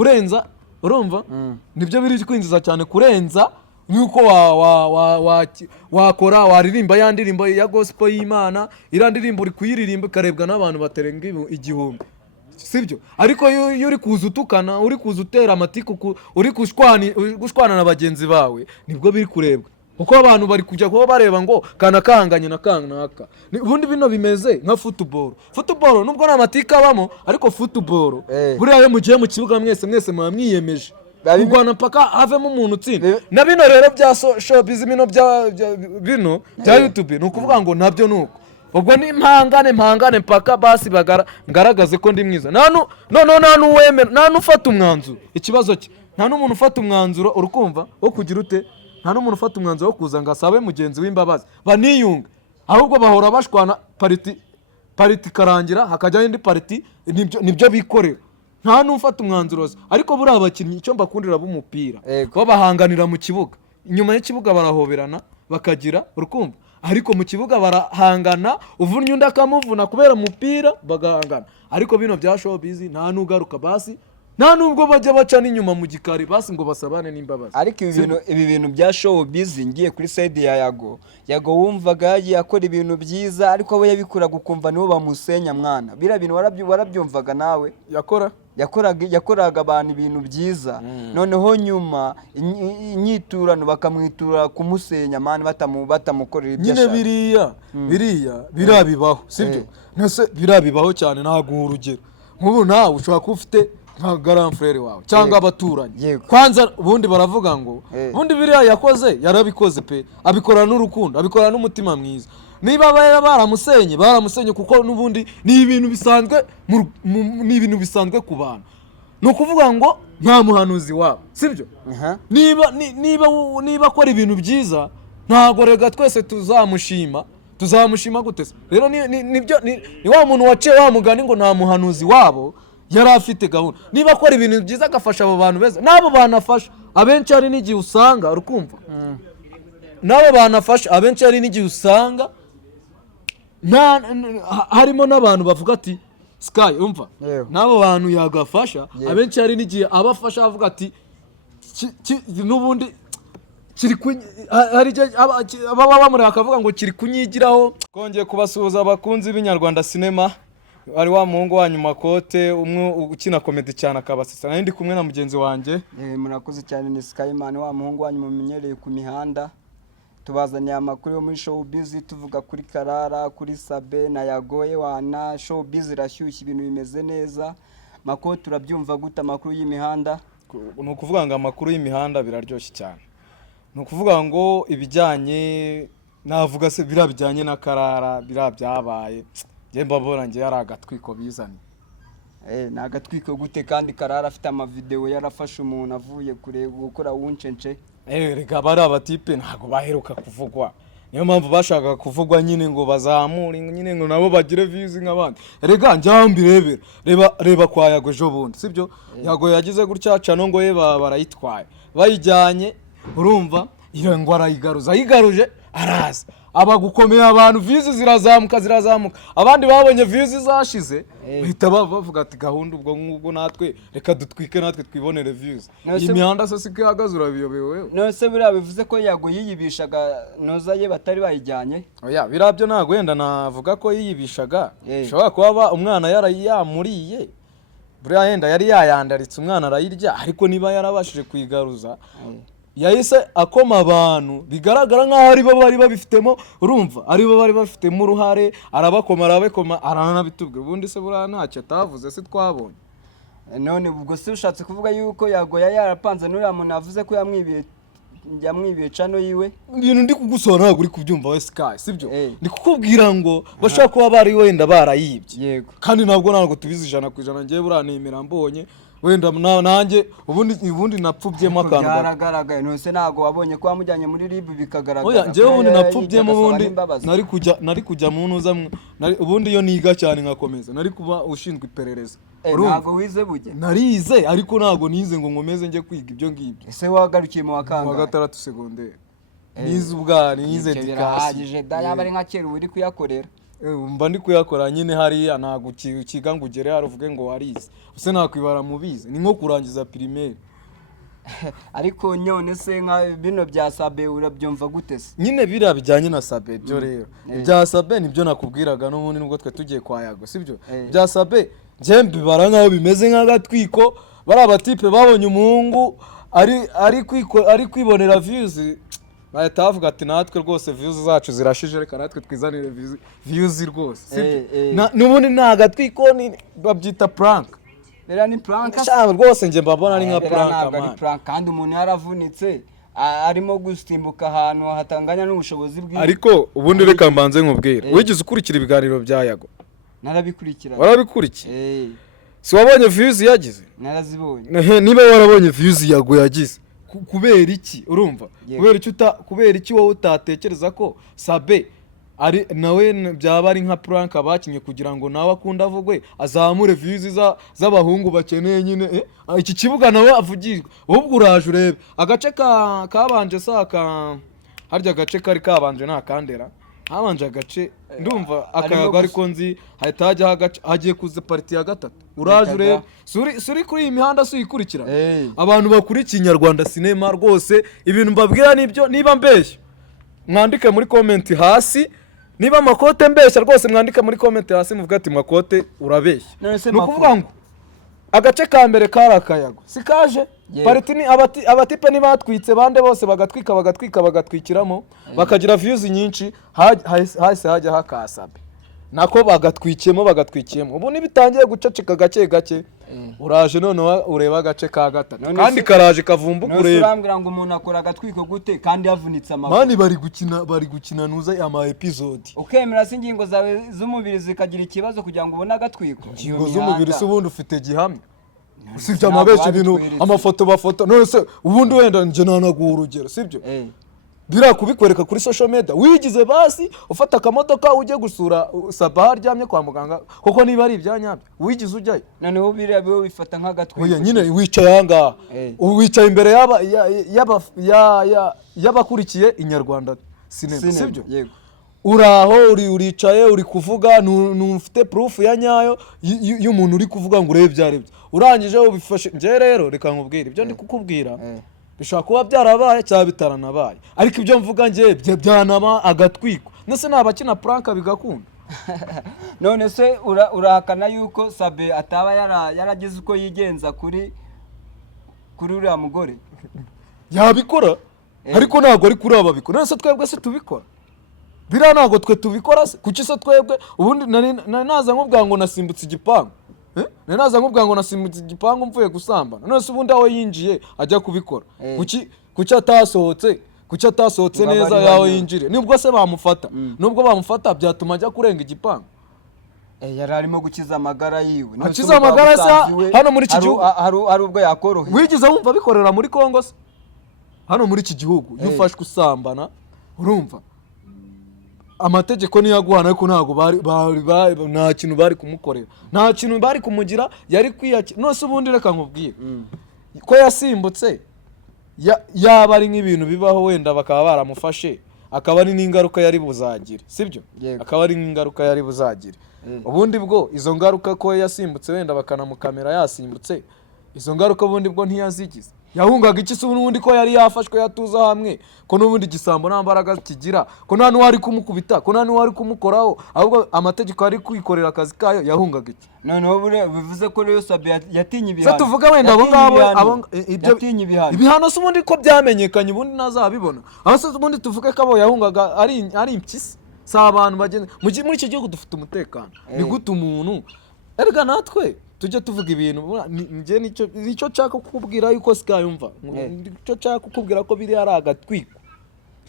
kurenza urumva nibyo biri kwinjiza cyane kurenza nuko wakora waririmba ya ndirimbo ya gospel y'Imana irandirimbo uri kuyiririmba karebwa n'abantu baterenga igihumbi sibyo ariko iyo uri kuza utukana uri kuza utera amatiku uri gushwana na bagenzi bawe nibwo biri kurebwa kuko abantu bari kujya kuba bareba ngo kana kahanganye na kanaka ubundi bino bimeze nka football nubwo nta matika abamo ariko football buriya mu gihe mu kibuga mwese mwamwiyemeje urwana mpaka havemo umuntu utsinda na bino rero bya showbiz bino bino bya YouTube ni ukuvuga ngo nabyo nuko ubwo ni mpangane mpaka basi ngaragaze ko ndi mwiza nta n'ufata umwanzuro ikibazo cye nta n'umuntu ufata umwanzuro urukumva wo kugira ute nta n'umuntu ufata umwanzuro wo kuza ngo asabe mugenzi w'imbabazi baniyunga ahubwo bahora bashwana pariti karangira hakajyaho indi pariti nibyo bikorera nta n'ufata umwanzuro wose ariko buriya abakinnyi icyo mbakundira b'umupira bo bahanganira mu kibuga inyuma y'ikibuga barahoberana bakagira urukumva ariko mu kibuga barahangana uvunnye undi akamuvuna kubera umupira bagahangana ariko bino bya showbiz nta n'ugaruka basi nta nubwo bajya baca n'inyuma mu gikari basi ngo basabane n'imbabazi ariko ibi bintu bya showbiz ngiye kuri side ya Yago wumvaga yagiye akora ibintu byiza ariko abo yabikora gukumva nibo bamusenya mwana bira bintu warabyumvaga nawe yakoraga abantu ibintu byiza noneho nyuma inyiturano bakamwitura kumusenya mani batamukorera ibyo ashaka nyine biriya bibaho sibyo nase birabibaho cyane naguha urugero nk'ubu nawe ushobora kuba ufite nka grand frère wawe cyangwa abaturanyi kwanza ubundi baravuga ngo ubundi biriya yakoze yarabikoze pe abikorana n'urukundo abikorana n'umutima mwiza niba baramusenye kuko nubundi ni ibintu bisanzwe ku bantu no kuvuga ngo nta muhanuzi wabo sibyo niba akora ibintu byiza ntago rega twese tuzamushima gute rero ni wa muntu waciye wa mugani ngo nta muhanuzi wabo yari afite gahunda niba akora ibintu byiza agafasha abo bantu beza nabo banafasha abenshi hari n'igihe usanga urukumva nabo banafasha abenshi hari n'igihe usanga harimo n'abantu bavuga ati Sky umva nabo bantu yagafasha abenshi hari n'igihe abafasha bavuga ati nubundi baba bamureba akavuga ngo kiri kunyigiraho kongeye kubasuhuza abakunzi b'inyarwanda sinema ari wa muhungu wanyu Makote umwe ukina comedy cyane akabasisa nari ndi kumwe na mugenzi wanjye murakoze cyane ni Skyman wa muhungu wanyu mumenyereye ku mihanda tubazaniye amakuru yo muri showbiz tuvuga kuri Karara kuri Sabe na Yagoye wana showbiz irashyushye ibintu bimeze neza Makote turabyumva gute amakuru y'imihanda ni ukuvuga ngo amakuru y'imihanda biraryoshye cyane ni ukuvuga ngo ibijyanye navuga se birabijyanye na Karara birabyabaye je mbabora nje yari agatwiko bizani na agatwiko gute kandi Karara afite ama video yarafashe umuntu avuye kure gukora wuncenche rega bari abatipe ntago baheruka kuvugwa niyo mpamvu bashaka kuvugwa nyine ngo bazamure nyine ngo nabo bagire views nk'abandi rega njambi reba kwa Yago ejo bundi sibyo Yago yagize gutya cano ngo ye barayitwaye bayijyanye urumva iyo ngo yigaruje araza abagukomeye abantu views zirazamuka abandi babonye views zashize bahita bavuga ati gahunda ubwo natwe reka dutwike natwe twibonere views imihanda se sike ihagaze urabiyobewe nose buriya bivuze ko Yago yiyibishaga noza ye batari bayijyanye oya birabyo ntago wenda navuga ko yiyibishaga ushobora kuba umwana yamuriye buriya yenda yari yayandaritse umwana arayirya ariko niba yarabashije kuyigaruza yahise akoma abantu bigaragara nkaho ari bo bari babifitemo urumva ari bo bari bafitemo uruhare arabakoma aranabitubwe ubundi se buriya ntacyo atavuze se twabonye none ubwo se ushatse kuvuga yuko Yago yarapanze n'uriya muntu avuze ko yamwibiye cano yiwe ibintu ndi kugusora ntabwo uri kubyumva we Sky sibyo ndi kukubwira ngo bashaka kuba bari wenda barayibye kandi ntabwo tubizi 100% ngiye buriya nemera mbonye wenda nanjye ubundi napfubyemo akantu byaragaragaye nose nago wabonye ko wamujyanye muri RIB bikagaragara oya nje ubundi napfubyemo ubundi nari kujya mu ntuza ubundi yo niga cyane nkakomeza nari kuba ushinzwe iperereza nago wize bujye narize ariko nago nize ngo nkomeze nje kwiga ibyo ngibyo ese wagarukiye mu wakanga wa gatandatu secondaire nize ubwari nize dikasi yaba ari nka kera uri kuyakorera mba ndi kuyakora nyine hariya ntabwo ukiga ngo ugere hari uvuge ngo warize ese nakwibara mubizi ni nko kurangiza primaire. ariko nyone se nka bino bya Sabe urabyumva gute se? Nyine biriya bijyanye na Sabe byo rero ibya Sabe nibyo nakubwiraga n'ubundi nubwo twe tugiye kwa Yago sibyo bya Sabe njye mbibara nkaho bimeze nk'agatwiko bari abatipe babonye umuhungu ari kwibonera views bahita bavuga ati natwe rwose views zacu zirashije reka natwe twizanire views rwose sibyo n'ubundi nta gatwiko babyita prank. Era ni prank cyane rwose njye mbabona ari nka prank man. Kandi umuntu yaravunitse arimo gustimbuka ahantu hatanganya n'ubushobozi bwiwe. Ariko ubundi reka mbanze nkubwira wigize ukurikira ibiganiro bya Yago? Narabikurikira. Warabikurikiye? Si wabonye views yagize? Narazibonye. Niba warabonye views Yago yagize kubera iki urumva? Kubera iki wowe utatekereza ko Sabe ari nawe byaba ari nka prank abakinye kugira ngo nawe akunda avugwe azamure views z'abahungu bakeneye nyine iki kibuga nawe avugirwa ahubwo uraje urebe agace kabanje saka harya agace kari kabanje nta kandera habanje agace ndumva akayaga ariko nzi hahita hajya hagiye kuza party ya gatatu uraje urebe suri kuri iyi mihanda suyikurikira abantu bakurikiye Inyarwanda Cinema rwose ibintu mbabwira nibyo niba mbeshya mwandike muri comment hasi. Niba makote mbeshya rwose mwandika muri comment hasi muvuga ati makote urabeshya. Nukuvuga ngo agace ka mbere kari akayago sikaje pariti ni abatipe ni batwitse bande bose bagatwikiramo bakagira views nyinshi hasi hajya hakasabe nako bagatwikiyemo ubu nibitangiye gucacika gake uraje none ureba agace ka gatatu kandi karaje kavumbuka ureba urambwira ngo umuntu akora agatwiko gute kandi yavunitse amaguru mani bari gukina nuza ama episode ukemera se ingingo zawe z'umubiri zikagira ikibazo kugira ngo ubone agatwiko ingingo z'umubiri se ubundi ufite gihamya usibye amabeshya ibintu amafoto bafoto none se ubundi wenda nje nanaguha urugero sibyo bira kubikwereka kuri social media wigize basi ufata akamodoka ujye gusura Sabaha aryamye kwa muganga koko niba ari ibyanyabyo wigize ujyayo noneho biriya biwe bifata nk'agatwiko oya nyine wicaye hanga wicaye imbere y'abakurikiye Inyarwanda Cinema sibyo uraho uricaye uri kuvuga ntufite proof ya nyayo y'umuntu uri kuvuga ngo urebe byarebye urangije ubifashe nje rero reka nkubwire ibyo ndi kukubwira bishaka kuba byarabaye cyangwa bitaranabaye ariko ibyo mvuga nje byanaba agatwiko nese nabakina prank bigakunda. None se urahakana yuko Sabe ataba yaragize uko yigenza kuri uriya mugore yabikora ariko ntago ari kuri ababikora nese twebwe se tubikora bira ntago twe tubikora se kuki se twebwe ubundi naza nkubwa ngo nasimbutse igipangu naza nkubwa ngo nasimbutse igipangu mvuye gusambana none se ubundi aho yinjiye ajya kubikora kuki atasohotse neza yaho yinjire nubwo se bamufata nubwo bamufata byatuma ajya kurenga igipangu yari arimo gukiza amagara yiwe akiza amagara sa hano muri iki gihugu hari ubwo yakoroheye wigize wumva bikorera muri Kongo se hano muri iki gihugu yufashwe usambana urumva amategeko niyo aguhana ariko ntago nta kintu bari kumukorera nta kintu bari kumugira yari kwiyakira nose ubundi reka nkubwire ko yasimbutse yaba ari nk'ibintu bibaho wenda bakaba baramufashe akaba ari n'ingaruka yari buzagire sibyo akaba ari n'ingaruka yari buzagire ubundi bwo izo ngaruka ko yasimbutse wenda bakanamukamera yasimbutse izo ngaruka ubundi bwo ntiyazigize yahungaga iki se ubundi ko yari yafashwe yatuza hamwe ko n'ubundi gisambo nta mbaraga kigira ko nta n'uwari kumukubita ko nta n'uwari kumukoraho ahubwo amategeko ari kwikorera akazi kayo yahungaga iki noneho bivuze ko rero Sabe yatinye ibihano se tuvuga wenda abo ngabo ibyo ibihano se ubundi ko byamenyekanye ubundi nazabibona aho se ubundi tuvuge ko abo yahungaga ari impyisi si abantu bagenda muri iki gihugu dufite umutekano ni gute umuntu erega natwe tujye tuvuga ibintu nje nicyo nshaka kukubwira yuko sikayumva nicyo nshaka kukubwira ko biri ari agatwiko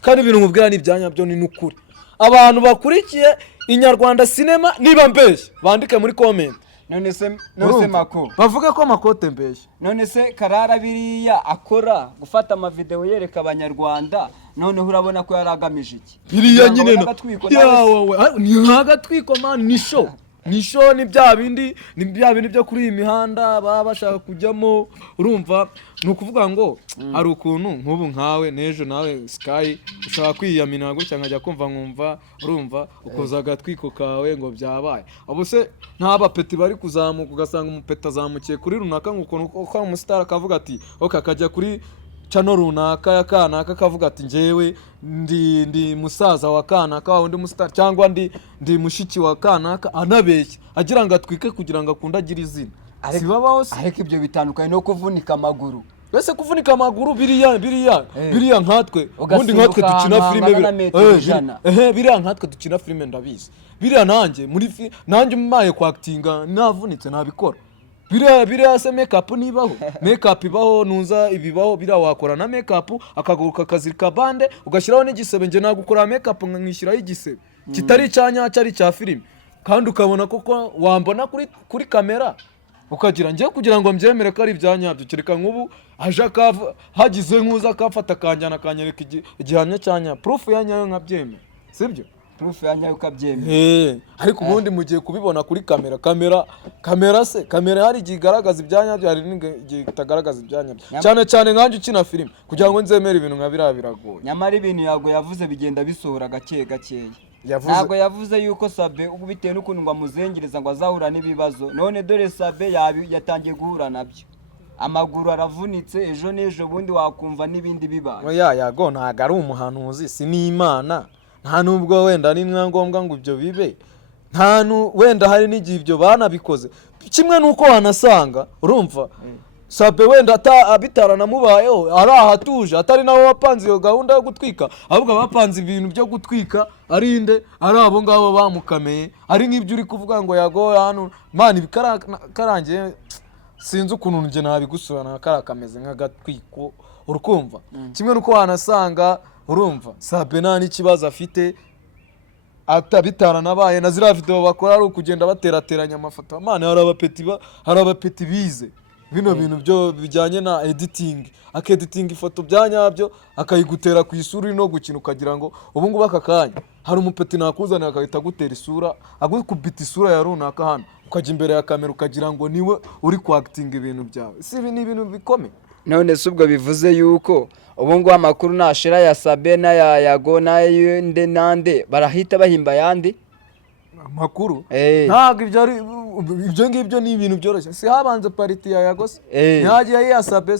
kandi ibintu nkubwira ni ibyanyabyo ni n'ukuri abantu bakurikiye Inyarwanda Cinema niba mbeshya bandike muri comment none se mako bavuga ko makote mbeshya none se Karara biriya akora gufata ama video yereka abanyarwanda noneho urabona ko yaragamije iki biriya nyine yawe ni agatwiko man ni show nisho ni bya bindi byo kuri iyi mihanda baba bashaka kujyamo urumva ni ukuvuga ngo hari ukuntu nk'ubu nkawe n'ejo nawe Sky ushaka kwiyamina gutya nkajya kumva nkumva urumva ukoza agatwiko kawe ngo byabaye abo se nta bapeti bari kuzamuka ugasanga umupeta azamukiye kuri runaka nk'uko umusitari akavuga ati ok akajya kuri channel runaka ya kanaka kavuga ati njyewe ndi musaza wa kanaka wundi musitari cyangwa ndi mushiki wa kanaka anabeshya agira ngo atwike kugira ngo akunde agire izina sibabaho se ariko ibyo bitandukanye no kuvunika amaguru wese kuvunika amaguru biriya nkatwe ubundi nkatwe dukina filime biriya nkatwe dukina filime ndabizi biriya nanjye umaye kwactinga navunitse nabikora biriya se make-up nibaho make-up ibaho nuza ibibaho biriya wakora na make-up akaguruka akazirika bande ugashyiraho n'igisebe nge nagukora make-up nkishyiraho igisebe kitari icyanyaca ari icya filime kandi ukabona koko wambona kuri kamera ukagira ngiye kugira ngo mbyemere ko ari ibyanyabyo kereka nk'ubu aje hagize nk'uza akafata akanjyana akanyereka igihamya cyanya proof ya nyayo nkabyemera sibyo proof ya nyayo ukabyemera ariko ubundi mugiye kubibona kuri kamera se kamera hari igihe igaragaza ibyanyabyo hari n'igihe itagaragaza ibyanyabyo cyane nkanjye ukina filime kugira ngo nzemere ibintu nka biriya biragoye nyamara ibintu yago yavuze bigenda bisohora gakeya ntabwo yavuze yuko Sabe ubu bitewe n'ukuntu ngo amuzengereza ngo azahura n'ibibazo none dore Sabe yatangiye guhura nabyo amaguru aravunitse ejo n'ejo bundi wakumva n'ibindi bibaye oya yago ntago ari umuhanuzi si n'Imana nta nubwo wenda ni ngombwa ngo ibyo bibe wenda hari n'igihe ibyo banabikoze kimwe n'uko wanasanga urumva Sabe wenda bitaranamubayeho ari ahatuje atari nawe wapanze iyo gahunda yo gutwika ahubwo abapanze ibintu byo gutwika ari abo ngabo bamukameye ari nk'ibyo uri kuvuga ngo yago hano man ibikarangiye sinzi ukuntu nje nabigusubana karakameze nk'agatwiko urukumva kimwe n'uko wanasanga urumva Sabe nta n'ikibazo afite bitaranabaye na ziriya video bakora ari ukugenda baterateranya amafoto man hari abapeti bize bino bintu byo bijyanye na editing akediting ifoto byanyabyo akayigutera ku isura no gukina ukagira ngo ubu ngubu akakanya hari umupeti nakuzana akahita gutera isura agukubita isura ya runaka hano ukajya imbere ya kamera ukagira ngo niwe uri kwacting ibintu byawe si ibi ni ibintu bikomeye none se ubwo bivuze yuko ubu ngubu amakuru nashira ya Sabe na ya Yago na yende nande barahita bahimba yandi amakuru ntabwo ibyo ngibyo ni ibintu byoroshye si habanze pariti ya Yago se ntihagiye ya Sabe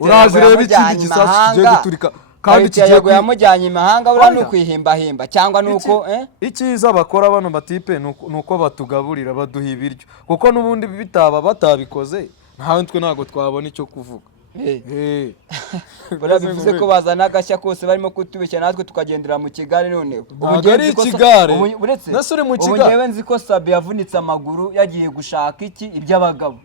uraje reba ikindi gisasu kigiye guturika kandi kigiye yamujyanye imahanga ura no kwihimbahimba cyangwa nuko icyiza bakora bano batipe nuko batugaburira baduha ibiryo kuko nubundi batabikoze ntantwe ntago twabona icyo kuvuga bivuze ko bazana agashya kose barimo kutubeshya natwe tukagendera mu Kigali none ubu ari Kigali nasure mu Kigali ubu nyewe nzi ko Sabe yavunitse amaguru yagiye gushaka iby'abagabo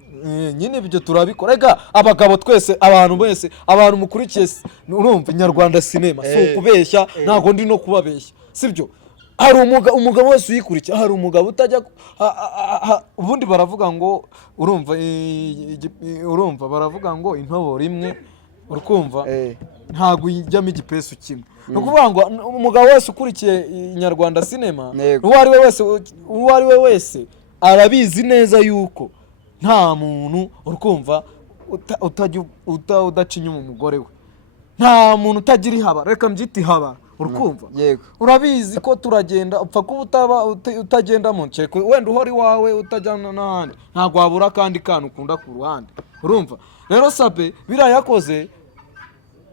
nyine ibyo turabikora rega abagabo twese abantu mukurikiye urumva Nyarwanda Cinema so kubeshya ntago ndi no kubabeshya sibyo hari umugabo wese uyikurikiye hari umugabo utajya ubundi baravuga ngo urumva baravuga ngo intoboro imwe urukumva ntago ijyamo igipesu kimwe no kuvuga ngo umugabo wese ukurikiye Nyarwanda Cinema uwo ari we wese arabizi neza yuko nta muntu urukumva udacinya umugore we nta muntu utagira ihaba reka mbyite ihaba urukumva urabizi ko turagenda upfa kuba utagenda mu nceko wenda uhora iwawe utajyana n'ahandi ntabwo wabura kandi kantu ukunda ku ruhande urumva rero Sabe birayakoze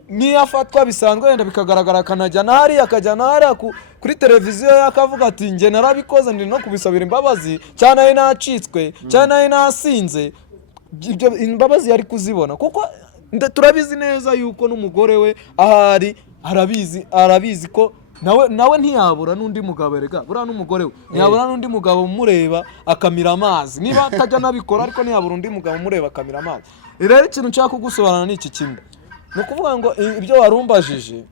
niyo afatwa bisanzwe wenda bikagaragara akanajyana hariya akajyana hariya kuri televiziyo yakavuga ati njye narabikoze ndi no kubisabira imbabazi cyane ari nacitswe cyane ari nasinze ibyo imbabazi yari kuzibona kuko turabizi neza yuko n'umugore we ahari arabizi ko nawe ntiyabura n'undi mugabo rega buriya n'umugore we ntiyabura n'undi mugabo umureba akamira amazi niba atajya nabikora ariko ntiyabura undi mugabo umureba akamira amazi rero ikintu nshaka kugusobanura ni iki kimwe ni ukuvuga ngo ibyo warumbajije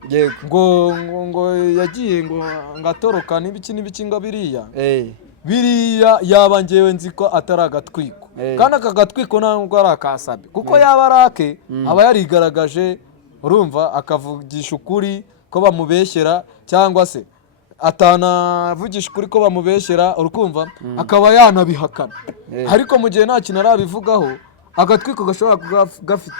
ngo yagiye ngo ngatoroka n'ibiki ngo biriya yaba ngewe nzi ko atari agatwiko kandi aka gatwiko ntabwo ari aka Sabe kuko yaba ari ake aba yarigaragaje urumva akavugisha ukuri ko bamubeshyera cyangwa se atanavugisha ukuri ko bamubeshyera urukumva akaba yanabihakana ariko mu gihe nta kintu arabivugaho agatwiko gashobora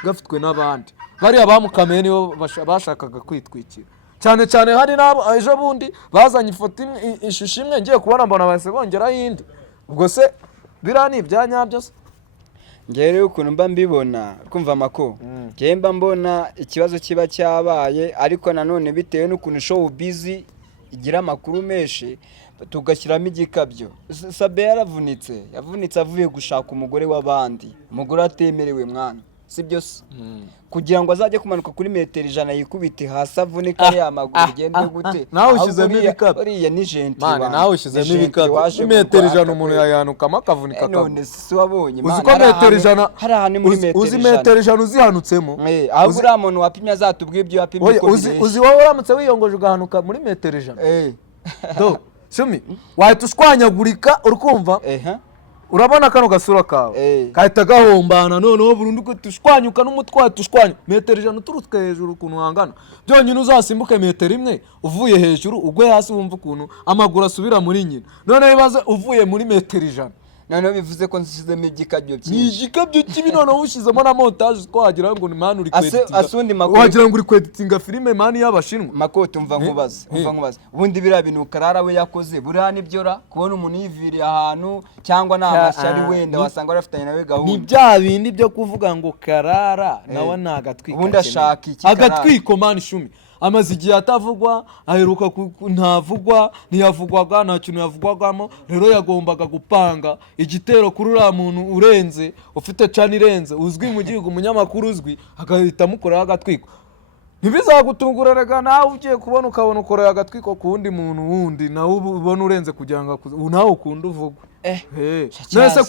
gafitwe n'abandi bariya bamukameye nibo bashakaga kwitwikira cyane cyane hari nabo ejo bundi bazanye ifoto ishusho imwe ngiye kubona mbona bahise bongeraho indi ubwo se biriya ni ibya nyabyo se ngewe rero ukuntu mba mbibona kumva amako ngewe mba mbona ikibazo kiba cyabaye ariko nanone bitewe n'ukuntu showbiz igira amakuru menshi tugashyiramo igikabyo. Sabe yavunitse avuye gushaka umugore w'abandi, umugore atemerewe mwana, si byo se kugira ngo azajye kumanuka kuri metero 100 yikubite hasi avunika ya maguru gende gute? nawe ushizemo ibikabyo uriya ni genti mane, nawe ushizemo ibikabyo metero 100 umuntu yayanukamo akavunika none si wabonye uzi ko metero 100 hari ahantu muri metero 100 uzi metero 100 uzihanutsemo aho uriya muntu wapimye azatubwiye ibyo wapimye ko uzi wowe uramutse wiyongoje ugahanuka muri metero 100 do shumi wahita ushwanyagurika urukumva urabona kano gasura kawe kahita gahombana noneho burundu ko tushwanyuka n'umutwe tushwanya metero 100 uturutse hejuru ukuntu hangana byonyine uzasimbuke metero 1 uvuye hejuru ugwe hasi wumva ukuntu amaguru asubira muri nyina none bibaze uvuye muri metero 100 none bivuze ko nsizemo igikabyo cyinshi ni igikabyo kibi none ushizemo na montage ko wagira ngo ni mani uri kweditinga asundi makuru wagira ngo uri kweditinga filime mani y'abashinwa makoto umva nkubaza ubundi biriya bintu Karara we yakoze buriya nibyora kubona umuntu yiviriye ahantu cyangwa n'amashyari wenda wasanga barafitanye nawe gahunda ni bya bindi byo kuvuga ngo Karara nawe nagatwika ubundi ashaka iki agatwiko mani shumi amaze igihe atavugwa aheruka ntavugwa ntiyavugwaga nta kintu yavugwagamo rero yagombaga gupanga igitero kuri uriya muntu urenze ufite cana irenze uzwi mu gihugu umunyamakuru uzwi agahita amukoraho agatwiko ntibizagutungura rega nawe ugiye kubona ukabona ukoreye agatwiko ku wundi muntu wundi nawe ubona urenze kugira ngo nawe ukunda uvugwe nese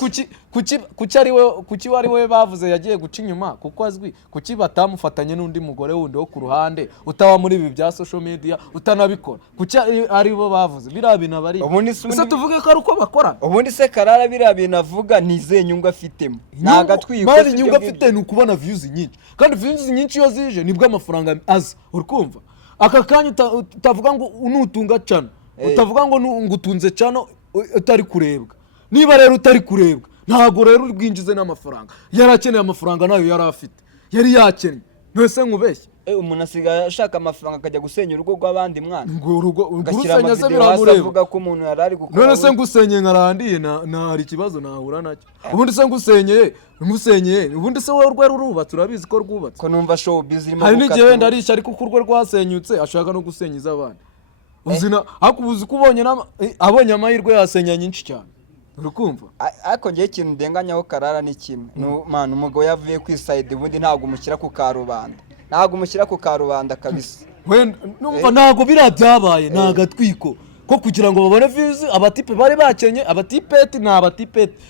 kuki wari we bavuze yagiye guca inyuma kuko azwi kuki batamufatanye n'undi mugore wundi wo ku ruhande utaba muri ibi bya social media utanabikora kuki ari bo bavuze biriya bintu abari ese tuvuge ko ari uko bakora ubundi se Karara biriya bintu avuga nize nyungu afitemo nagatwiko mari nyungu afite ni ukubona views nyinshi kandi views nyinshi iyo zije nibwo amafaranga aza urkumva aka kanya utavuga ngo unutunga cano utavuga ngo ngutunze cano utari kurebwa niba rero utari kurebwa ntago rero urwinjize n'amafaranga yarakeneye amafaranga nayo yari afite yari yakennye mwese nkubeshye umuntu asigaye ashaka amafaranga akajya gusenya urugo rw'abandi mwana ngo urugo urusenya se biramureba avuga ko umuntu yari ari gukora none se ngusenye nkarandiye hari ikibazo nahura nacyo ubundi se ngusenyeye ubundi se wowe urwe rurubatse urabizi ko rwubatse ko numva showbiz irimo hari n'igihe wenda arisha ariko kurwe rwasenyutse ashaka no gusenyiza abandi uzina akubuzi kubonye abonye amahirwe yasenya nyinshi cyane urukumva ariko ngiye ikintu ndenganyaho Karara ni kimwe man umugabo yavuye ku side ubundi ntago umushyira ku karubanda kabisa numva ntago birabyabaye nagatwiko ko kugira ngo babone views abatipe bari bakenye abatipeti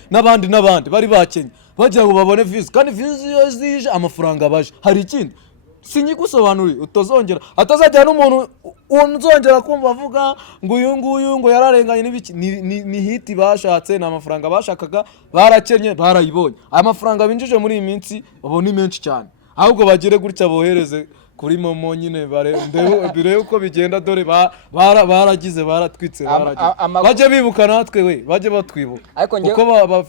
n'abandi bari bakenye bagira ngo babone views kandi views iyo zije amafaranga baje hari ikindi sinyigusobanuriye utazongera atazajya n'umuntu unzongera kumva avuga ngo uyu nguyu ngo yararenganye n'ibiki ni hiti bashatse na amafaranga bashakaga barakenye barayibonye amafaranga binjije muri iyi minsi abo ni menshi cyane ahubwo bagire gutya bohereze kuri momo nyine birebe uko bigenda dore baragize baratwitse bajye bibuka natwe we bajye batwibuka uko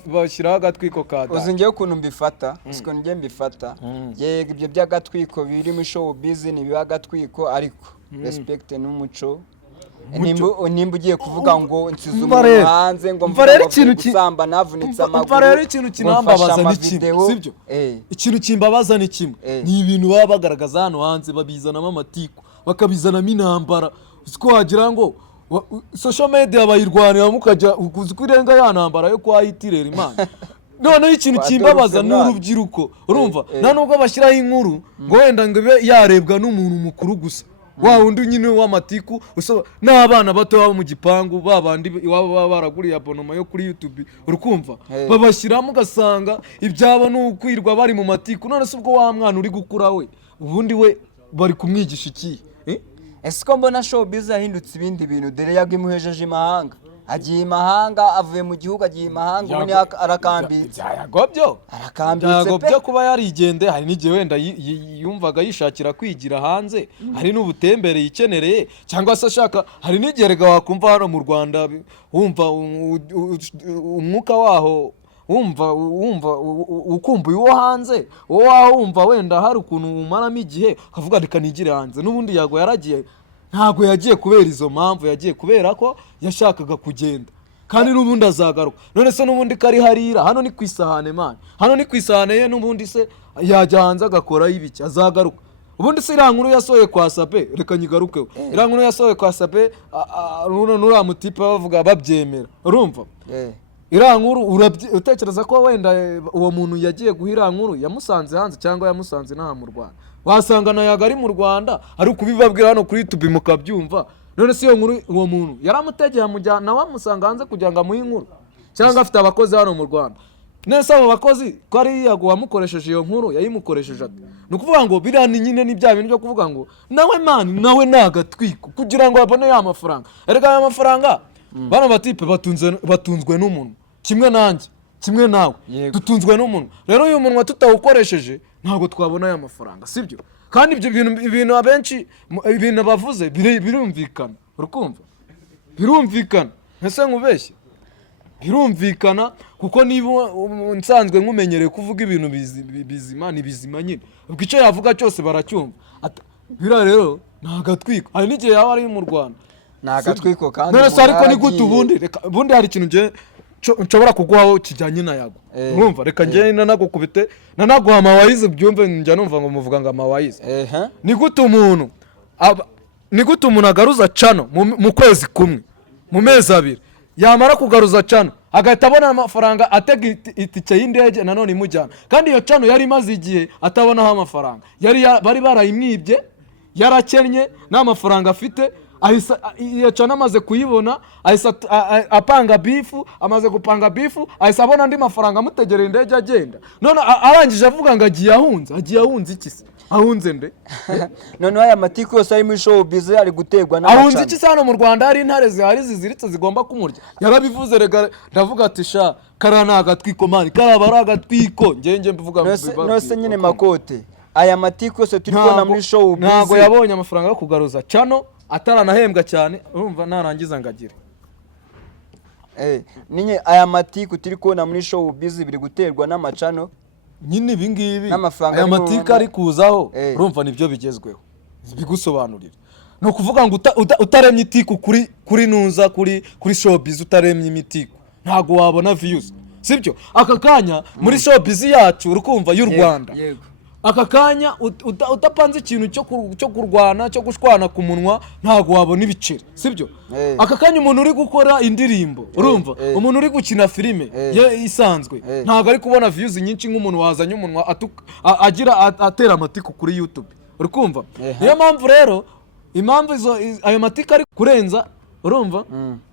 bashyiraho agatwiko kada uzi ngewe ukuntu mbifata siko ngiye mbifata yego ibyo by'agatwiko biri mu showbiz ni biba agatwiko ariko respect n'umuco nimba ugiye kuvuga ngo nsize umuntu hanze ngo mvuga gusamba navunitse amaguru rero ikintu kinambabaza ni kimwe sibyo ikintu kimbabaza ni kimwe ni ibintu baba bagaragaza hano hanze babizanamo amatiku bakabizanamo intambara siko wagira ngo social media bayirwanira mukajya ukuzi kwirenga ya ntambara yo kwa hitirera imana noneho ikintu kimbabaza n'urubyiruko urumva nta nubwo bashyiraho inkuru ngo wenda ngo ibe yarebwa n'umuntu mukuru gusa wa undi nyine w'amatiku n'abana bato baba mu gipangu babandi iwabo baraguriye abonoma yo kuri YouTube urukumva babashyiramo ugasanga ibyabo n'ukwirwa bari mu matiku none se ubwo wa mwana uri gukura we ubundi we bari kumwigisha iki ese ko mbona showbiz yahindutse ibindi bintu dore yagimuhejeje imahanga agiye imahanga, avuye mu gihugu agiye imahanga, ubu arakambitse. Byago byo kuba yarigende, hari n'igihe wenda yumvaga yishakira kwigira hanze, hari n'ubutembere yikenereye, cyangwa se ashaka, hari n'igihe rega wakumva hano mu Rwanda wumva umwuka waho wumva ukumbuye uwo hanze, uwo waho wumva wenda hari ukuntu umaramo igihe ukavuga reka nigire hanze. N'ubundi Yago yaragiye, ntabwo yagiye kubera izo mpamvu, yagiye kubera ko yashakaga kugenda, kandi n'ubundi azagaruka. None se n'ubundi kari harira, hano ni ku isahane man, hano ni ku isahane ye, n'ubundi se yajya hanze agakoraho ibiki, azagaruka. Ubundi se iriya nkuru yasohoye kwa Sabe, reka nyigarukeho, iriya nkuru yasohoye kwa Sabe, nuriya mutipe bavuga babyemera, urumva iriya nkuru utekereza ko wenda uwo muntu yagiye guha iriya nkuru yamusanze hanze cyangwa yamusanze n'aha mu Rwanda? Wasanga na Yago ari mu Rwanda ari kubibabwira hano kuri YouTube mukabyumva. None se iyo nkuru uwo muntu yaramutegeye amujyana nawe amusanga hanze kugira ngo amuhe inkuru, cyangwa afite abakozi hano mu Rwanda? Nese abo bakozi ko ari Yago wamukoresheje iyo nkuru, yayimukoresheje ate? Ni ukuvuga ngo biriya ni nyine ni bya bintu byo kuvuga ngo nawe mani, nawe ni agatwiko kugira ngo abone ya mafaranga. Erega aya mafaranga bano batipe batunzwe n'umuntu kimwe nanjye, kimwe nawe, dutunzwe n'umuntu. Rero uyu munwa tutawukoresheje ntabwo twabona aya mafaranga, sibyo? Kandi ibyo ibintu abenshi ibintu bavuze birumvikana, urukumva birumvikana, ese nkubeshye birumvikana, kuko niba nsanzwe nkumenyereye kuvuga ibintu bizima, ni bizima nyine, ubwo icyo yavuga cyose baracyumva. Bira rero ntagatwiko, hari n'igihe yaba ari mu Rwanda ntagatwiko. Kandi none se ariko ni gute ubundi hari ikintu nje nshobora kuguhaho kijyanye na Yago, urumva? Reka njye nanagukubite nanaguha amawayize byumve, njya numva ngo muvuga ngo amawayize. Ni gute umuntu agaruza cano mu kwezi kumwe, mu mezi abiri, yamara kugaruza cano agahita abona amafaranga atega itike y'indege nanone imujyana, kandi iyo cano yari imaze igihe atabonaho amafaranga, bari barayimwibye, yarakennye, nta mafaranga afite. Iyo cana amaze kuyibona ahise apanga bifu, amaze gupanga bifu ahise abona andi mafaranga amutegereye indege agenda. None arangije avuga ngo agiye ahunze iki se? Ahunze nde? None aya matiko yose ari muri showbiz ari gutegwa n'amacana. Ahunze iki se? Hano mu Rwanda hari intare zihari ziziritse zigomba kumurya. Yarabivuze rega, ndavuga ati sha karana agatwiko mani, karaba ari agatwiko, ngenje mbivuga ngo nose nyine makote. Aya matiko yose turi kubona muri showbiz ntago yabonye amafaranga yo kugaruza cano, ataranahembwa cyane, urumva narangiza ngagire. Ninye aya matiko turi kubona muri showbiz biri guterwa n'amacano nyine. Ibi ngibi aya matiko ari kuzaho, urumva nibyo bigezweho, bigusobanurira. Ni ukuvuga ngo utaremye itiko kuri nuza kuri showbiz, utaremye imitiko ntago wabona views, sibyo? Aka kanya muri showbiz yacu urukumva y'u Rwanda, aka kanya utapanze ikintu cyo kurwana, cyo gushwana ku munwa, ntago wabona ibiceri, sibyo? Aka kanya umuntu uri gukora indirimbo, urumva, umuntu uri gukina filime isanzwe, ntago ari kubona views nyinshi nk'umuntu wazanye umunwa agira atera amatiko kuri YouTube, urukumva? Niyo mpamvu rero impamvu ayo matiko ari kurenza, urumva,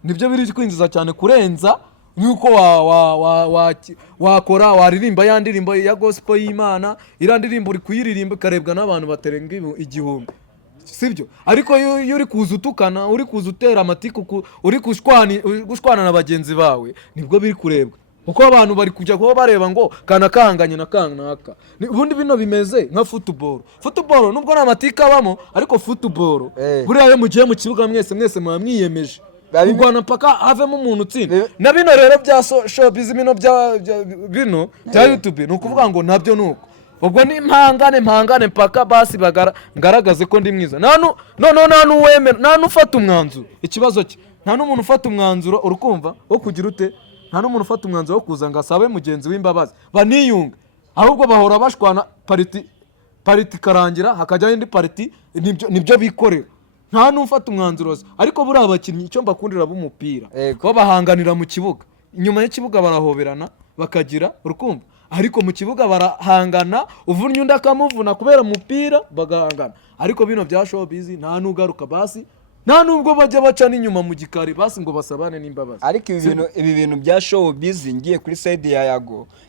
nibyo biri kwinjiza cyane kurenza yuko wakora waririmba ya ndirimbo ya gospel y'Imana, iriya ndirimbo uri kuyiririmba ikarebwa n'abantu baterenga igihumbi, sibyo? Ariko iyo uri kuza utukana, uri kuza utera amatiko, uri gushwana na bagenzi bawe, nibwo biri kurebwa, kuko abantu bari kujya kuba bareba ngo kana kahanganye na kanaka. Ubundi bino bimeze nka football nubwo nta matiko abamo, ariko football buriya iyo mugiye mu kibuga mwese muba mwiyemeje kurwana mpaka havemo umuntu utsinda. Na bino rero bya showbiz, bino bya YouTube, ni ukuvuga ngo nabyo nuko, ubwo ni mpangane mpaka basi ngaragaze ko ndi mwiza. nta n'uwemera, nta n'ufata umwanzuro. Ikibazo cye nta n'umuntu ufata umwanzuro, urukumva, wo kugira ute, nta n'umuntu ufata umwanzuro wo kuza ngo asabe mugenzi w'imbabazi baniyunga, ahubwo bahora bashwana, pariti karangira hakajya indi pariti, nibyo bikorera. Nta n'ufata umwanzuro wose. Ariko buri abakinnyi icyo mbakundira b'umupira, ko bahanganira mu kibuga, inyuma y'ikibuga barahoberana bakagira, urukumva, ariko mu kibuga barahangana, uvunnye undi akamuvuna kubera umupira bagahangana. Ariko bino bya showbiz nta n'ugaruka, basi nta nubwo bajya baca n'inyuma mu gikari basi ngo basabane n'imbabazi. Ariko ibi bintu bya showbiz ngiye kuri side ya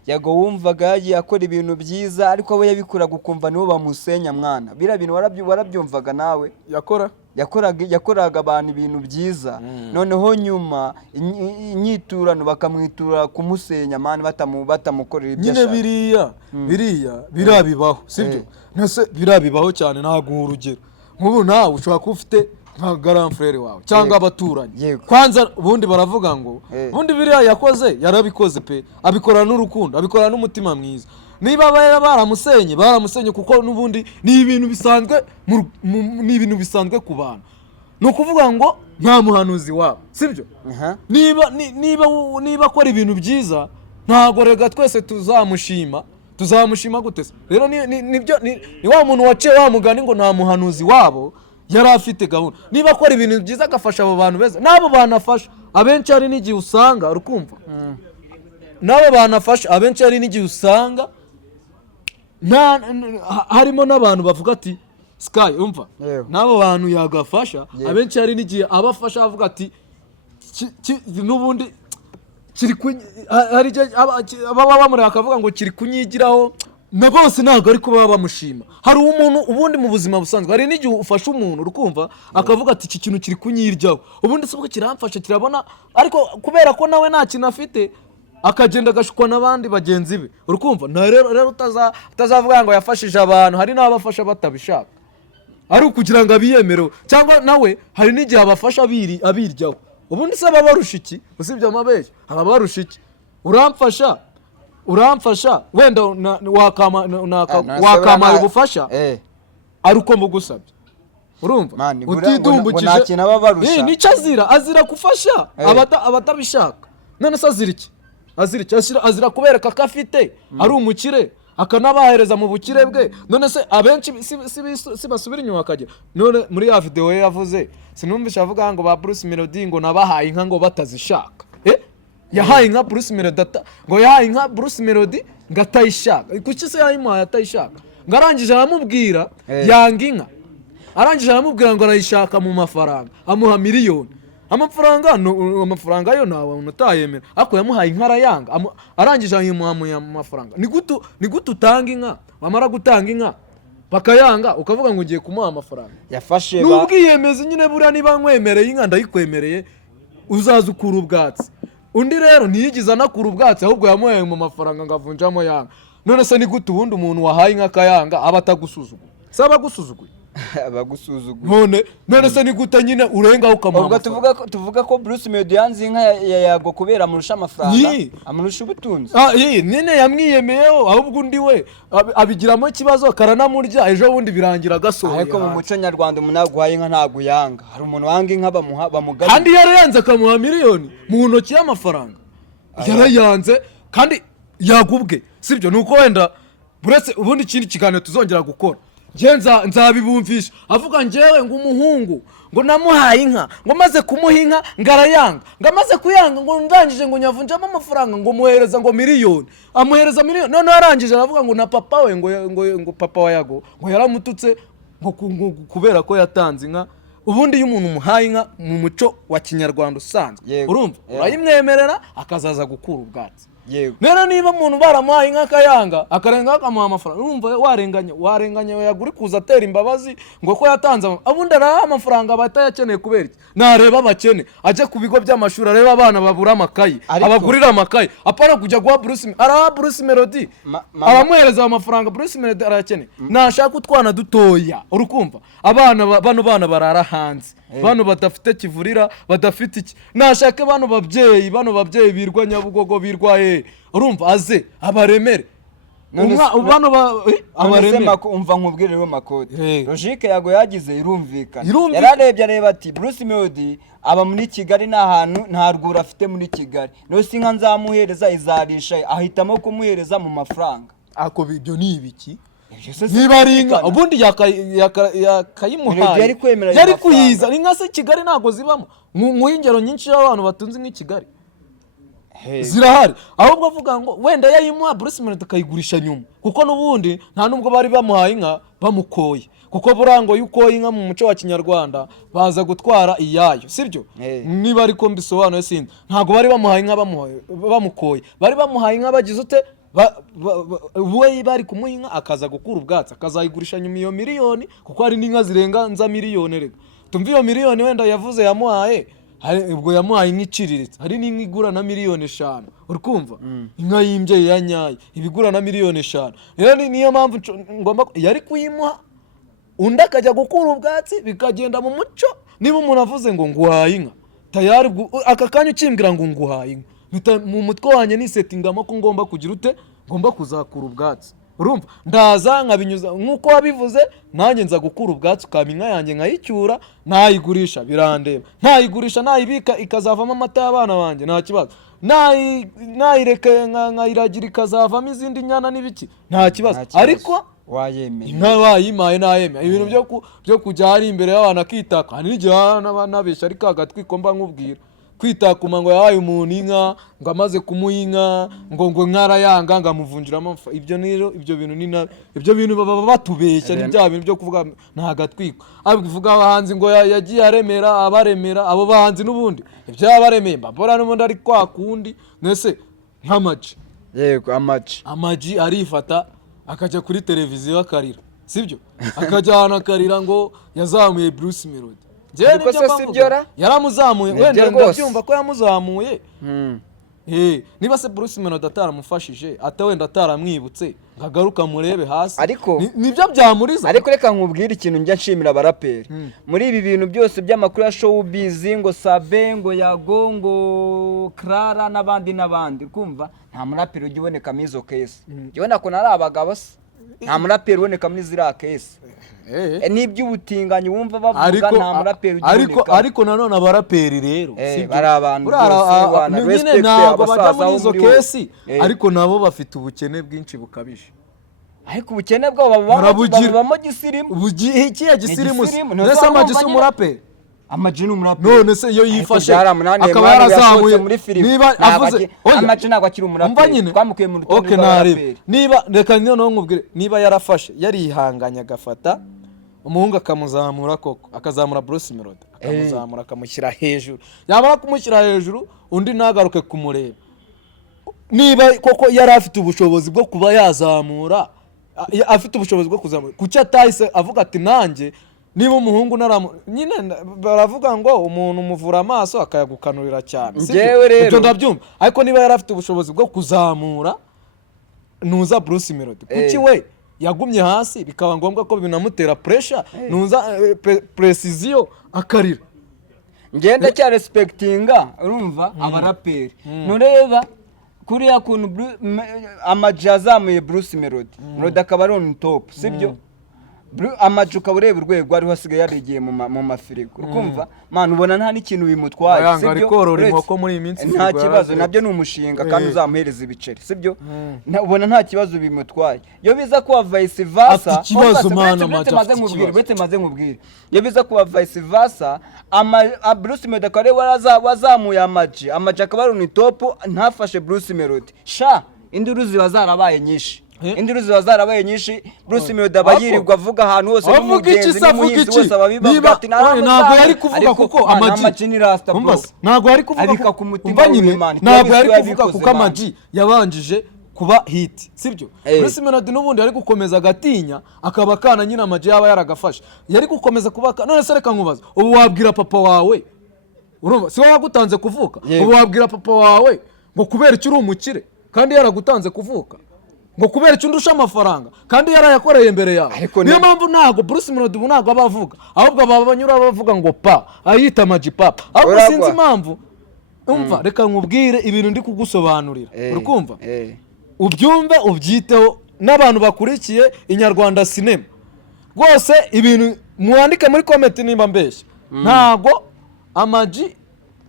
Yago wumvaga yagiye akora ibintu byiza ariko abo yabikuraga ukumva nibo bamusenya mwana. Bira bintu warabyumvaga nawe yakoraga abantu ibintu byiza noneho nyuma inyiturano bakamwitura kumusenya mwana batamukorera ibyo ashaka. Nyine birabibaho sibyo? Nase birabibaho cyane naguha urugero. Nk'ubu nawe ushobora kuba ufite nka grand frère wawe cyangwa abaturanyi. Kwanza ubundi baravuga ngo ubundi biriya yakoze yarabikoze pe, abikorana n'urukundo, abikorana n'umutima mwiza. Niba baramusenye kuko n'ubundi ni ibintu bisanzwe ku bantu. No kuvuga ngo nta muhanuzi wabo sibyo? Niba akora ibintu byiza ntago rega twese tuzamushima gute? Rero ni wa muntu waciye wa mugani ngo nta muhanuzi wabo yari afite gahunda. Niba akora ibintu byiza agafasha abo bantu beza, nabo banafasha abenshi hari n'igihe usanga urukumva nabo banafasha abenshi hari n'igihe usanga harimo n'abantu bavuga ati Sky umva nabo bantu yagafasha abenshi hari n'igihe abafasha bavuga ati n'ubundi hari baba bamureka akavuga ngo kiri kunyigiraho na bose ntabwo ariko baba bamushima. Hari umuntu ubundi mu buzima busanzwe hari n'igihe ufasha umuntu urukumva akavuga ati iki kintu kiri kunyiryaho ubundi sibwo kiramfasha kirabona, ariko kubera ko nawe nta kintu afite akagenda agashukwa n'abandi bagenzi be urukumva. Rero utazavuga ngo yafashije abantu, hari n'abafasha batabishaka ari ukugira ngo abiyemereho, cyangwa nawe hari n'igihe abafasha abiryaho. Ubundi se baba barusha iki? Usibye amabeshya aba barusha iki? uramfasha wenda wakamaye ubufasha ari uko mugusabye urumva utidumbukije nicyo azira gufasha abatabishaka. None se azira kubereka ko afite ari umukire akanabahereza mu bukire bwe. None se abenshi si basubira inyuma akagira. None muri ya video yavuze sinumvisha avuga ngo ba Bruce Melody ngo nabahaye inka ngo batazishaka. Yahaye inka Bruce Melody ngo yahaye inka Bruce Melody ngatayishaka. Kuki se yayimuhaye atayishaka? Ngarangije aramubwira yanga inka, arangije aramubwira ngo arayishaka mu mafaranga, amuha miliyoni. Amafaranga yo nawe unatayemera, ako yamuhaye inka arayanga, arangije ayimuha mu mafaranga. Ni gute utanga inka wamara gutanga inka bakayanga ukavuga ngo ugiye kumuha amafaranga? Yafashe n'ubwiyemezi nyine buriya niba nkwemereye inka ndayikwemereye uzaza ukura ubwatsi. Undi rero ntiyigize anakura ubwatsi ahubwo yamuhaye mu mafaranga ngavunjamo yanga. None se ni gute ubundi umuntu wahaye inka akayanga aba atagusuzuguye? Se aba agusuzuguye? Abagusuzuguye. None se ni gute nyine urenga ukamuha amafaranga? Tuvuga ko Bruce Melody yanze inka Yago kubera amurusha amafaranga, amurusha ubutunzi. Nyine yamwiyemeyeho ahubwo undi we abigiramo ikibazo karanamurya ejo bundi birangira agasohoye. Ariko mu muco nyarwanda umuntu aguhaye inka ntago yanga. Hari umuntu wanga inka bamugana. Kandi yarayanze akamuha miliyoni mu ntoki y'amafaranga. Yarayanze kandi yagubwe sibyo? Nuko wenda buretse ubundi ikindi kiganiro tuzongera gukora nzabibumvisha avuga njyewe ngo umuhungu ngo namuhaye inka ngo maze kumuha inka ngarayanga, ngo amaze kuyanga ngo ndangije ngo nyavunjamo amafaranga ngo muhereza ngo miliyoni, amuhereza miliyoni. None arangije aravuga ngo na papa we ngo papa wa Yago ngo yaramututse ngo kubera ko yatanze inka. Ubundi iyo umuntu umuhaye inka mu muco wa kinyarwanda usanzwe urumva urayimwemerera akazaza gukura ubwatsi. Nero niba umuntu baramuhaye inka akayanga akarenga akamuha amafaranga urumva warenganya yaguri kuza atera imbabazi ngo ko yatanze. Abundi araha amafaranga batayakeneye kubera iki? Nareba abakene aje ku bigo by'amashuri areba abana babura amakayi abagurira amakayi apara kujya guha Bruce Melody abamuhereza amafaranga. Bruce Melody arakeneye nashaka utwana dutoya urukumva abana bano barara hanze, bano badafite kivurira badafite iki, nashaka bano babyeyi birwa Nyabugogo birwaye urumva aze abaremere abaremere. Umva nkubwire rero Makode logique Yago yagize irumvikana. Yararebye areba ati Bruce Melody aba muri Kigali n'ahantu nta rwura afite muri Kigali, no sinka nzamuhereza izarisha, ahitamo kumuhereza mu mafaranga. Ako bibyo ni ibiki? Niba ari inka ubundi yakayimuhaye yari kuyiza. Inka se Kigali ntago zibamo mu ingero nyinshi y'abantu batunze nk'i Kigali. zirahari ahubwo avuga ngo wenda yayimuha Bruce Melody akayigurisha nyuma kuko n'ubundi nta nubwo bari bamuhaye inka bamukoye kuko burango yuko inka mu muco wa kinyarwanda baza gutwara iyayo sibyo niba ariko mbisobanuye sindi ntago bari bamuhaye inka bamukoye bari bamuhaye inka bagize ute we bari kumuha inka akaza gukura ubwatsi akazayigurisha nyuma iyo miliyoni kuko hari n'inka zirenga nza miliyoni rega tumva iyo miliyoni wenda yavuze yamuhaye ubwo yamuhaye inka iciriritse hari n'inka igura na miliyoni 5 urikumva inka yimbye ya nyaye ibigura na miliyoni 5 rero niyo mpamvu ngomba yari kuyimuha undi akajya gukura ubwatsi bikagenda mu muco niba umuntu avuze ngo nguhaye inka tayari aka kanya ukimbwira ngo nguhaye inka mu mutwe wanjye ni settingamo ko ngomba kugira ute ngomba kuzakura ubwatsi urumva ndaza nkabinyuza nkuko wabivuze nanjye nza gukura ubwatsi ukama inka yanjye nkayicyura nayigurisha birandeba nayigurisha nayibika ikazavamo amata y'abana banjye nta kibazo nayireke nkayiragira ikazavamo izindi nyana n'ibiki nta kibazo ariko wayemeye inka wayimaye nayemeye ibintu byo kujya hari imbere y'abantu akitaka hari n'igihe n'abesha ariko agatwiko mba nkubwira kwitakuma ngo yahaye umuntu inka ngo amaze kumuha inka ngo nkarayanga ngo amuvunjiramo ibyo bintu ibyo bintu baba batubeshya ni bya bintu byo kuvuga nta gatwiko abivuga abahanzi ngo yagiye aremera abaremera abo bahanzi n'ubundi ibyo yabaremeye mbabora n'ubundi ari kwa kundi mwese nk'amaji yego amaji arifata akajya kuri televiziyo akarira sibyo akajya ahantu akarira ngo yazamuye Bruce Melody yaramuzamuye wenda ndabyumva ko yamuzamuye niba se Bruce Melody ataramufashije wenda ataramwibutse nkagaruka murebe hasi nibyo byamuriza ariko reka nkubwire ikintu njya nshimira abaraperi muri ibi bintu byose by'amakuru ya showbiz ngo Sabe ngo Yago ngo Clara n'abandi kumva nta muraperi ujya ubonekamo izo kesi ubona ko nari abagabo se nta muraperi uboneka muri ziriya kesi n'iby'ubutinganyi wumva bavuga nta muraperi ujya uboneka ariko nanone abaraperi rero bari abantu bose nyine ntabwo bajya muri izo kesi ariko nabo bafite ubukene bwinshi bukabije ariko ubukene bwabo babamo gisirimu ikihe gisirimu ndetse amagisi umuraperi Amaji ni umuraperi none se iyo yifashe akaba yarazamuye niba avuze Amaji ntabwo akiri umuraperi twamukuye mu rutonde rw'abaraperi niba reka noneho nkubwire niba yarafashe yarihanganya agafata umuhungu akamuzamura koko akazamura Bruce Melody akamuzamura akamushyira hejuru yamara kumushyira hejuru undi nagaruke kumureba niba koko yari afite ubushobozi bwo kuba yazamura afite ubushobozi bwo kuzamura kuki atahise avuga ati nanjye niba umuhungu nyine baravuga ngo umuntu umuvura amaso akayagukanurira cyane ibyo ndabyumva ariko niba yari afite ubushobozi bwo kuzamura nuza Bruce Melody kuki we yagumye hasi bikaba ngombwa ko binamutera pressure nuza precision akarira ngenda cya respectinga urumva abaraperi nureba kuriya kuntu Amaji yazamuye Bruce Melody akaba ari on top sibyo Amaji ukaba ureba urwego ariho hasigaye yarigiye mu mafirigo ukumva man ubona nta n'ikintu bimutwaye sibyo nta kibazo nabyo ni umushinga kandi uzamuhereza ibiceri sibyo ubona nta kibazo bimutwaye iyo biza kuba vice versa maze nkubwire iyo biza kuba vice versa Bruce Melody akaba wazamuye Amaji akaba ari on top ntafashe Bruce Melody induru ziba zarabaye nyinshi Bruce Melody aba yirirwa avuga ahantu hose n'umugenzi n'umuhinzi wose ababibavuga ati ntabwo yari kuvuga kuko Amaji ni rasta bro ntabwo yari kuvuga kuko Amaji yabanjije kuba hit sibyo Bruce Melody n'ubundi yari gukomeza agatinya akaba kana nyine Amaji yaba yaragafashe yari gukomeza kuba none se reka nkubaza ubu wabwira papa wawe urumva si wagutanze kuvuka ubu wabwira papa wawe ngo kubera icyo uri umukire kandi yaragutanze kuvuka ngo kubera icyo ndusha amafaranga kandi yarayakoreye imbere yawe niyo mpamvu ntago Bruce Melody ntago abavuga ahubwo abanyura bavuga ngo pa ayita Amaji papa ahubwo sinzi impamvu umva reka nkubwire ibintu ndi kugusobanurira urukumva ubyumve ubyiteho n'abantu bakurikiye Inyarwanda Cinema rwose ibintu mwandike muri comment nimba mbeshya ntago Amaji